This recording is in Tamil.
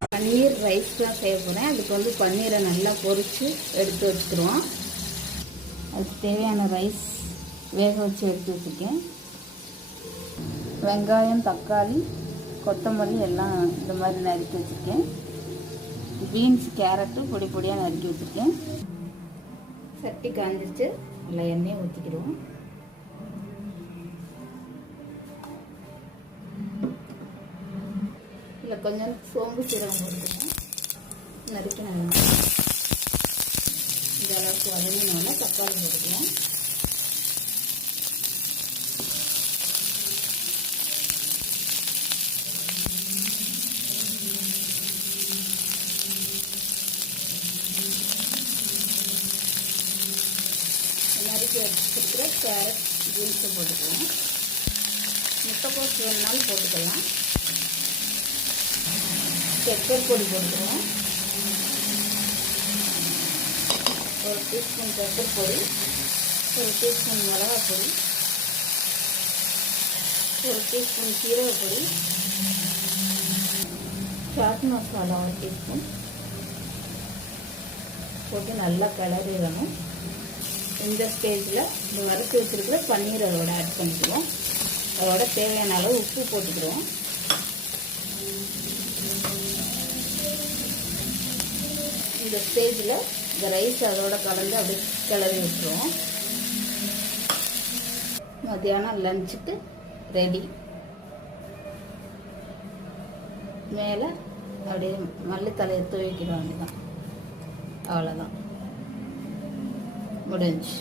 பன்னீர் ரைஸ்லாம் செய்ய போகிறேன். அதுக்கு வந்து பன்னீரை நல்லா பொரித்து எடுத்து வச்சுக்கிடுவோம். அதுக்கு தேவையான ரைஸ் வேக வச்சு எடுத்து வச்சுருக்கேன். வெங்காயம், தக்காளி, கொத்தமல்லி எல்லாம் இந்த மாதிரி நறுக்கி வச்சுருக்கேன். பீன்ஸ், கேரட்டு பொடி பொடியாக நறுக்கி வச்சுருக்கேன். சட்டி காஞ்சிச்சு, நல்லா எண்ணெயை ஊற்றிக்கிடுவோம். இதில் கொஞ்சம் சோம்பு சீரகம் போட்டுக்கணும். நறுக்கின இந்த அளவுக்கு வதங்கினோன்னா தக்காளி போட்டுக்கலாம். நறுக்கி வச்சுருக்கிற கேரட், பீன்ஸை போட்டுக்கலாம். முட்டைக்கோஸ் வேணுனாலும் போட்டுக்கலாம். பெப்பர் பொடி போட்டுக்கலாம். ஒரு டீஸ்பூன் பெப்பர் பொடி, ஒரு டீஸ்பூன் மிளகாய் பொடி, ஒரு டீஸ்பூன் சீரக பொடி, சாட் மசாலா ஒரு டீஸ்பூன் போட்டு நல்லா கிளறிடணும். இந்த ஸ்டேஜில் இந்த வறுத்து வச்சுருக்கிற பன்னீர் அதோட ஆட் பண்ணிக்குவோம். அதோட தேவையான அளவு உப்பு போட்டுக்கிடுவோம். இந்த ஸ்டேஜில் இந்த ரைஸ் அதோட கலந்து அப்படியே கிளறி விட்டுருவோம். மத்தியானம் லஞ்சுக்கு ரெடி. மேலே அப்படியே மல்லித்தலையை தூவிக்கிட வேண்டியதான். அவ்வளோதான், முடிஞ்சு.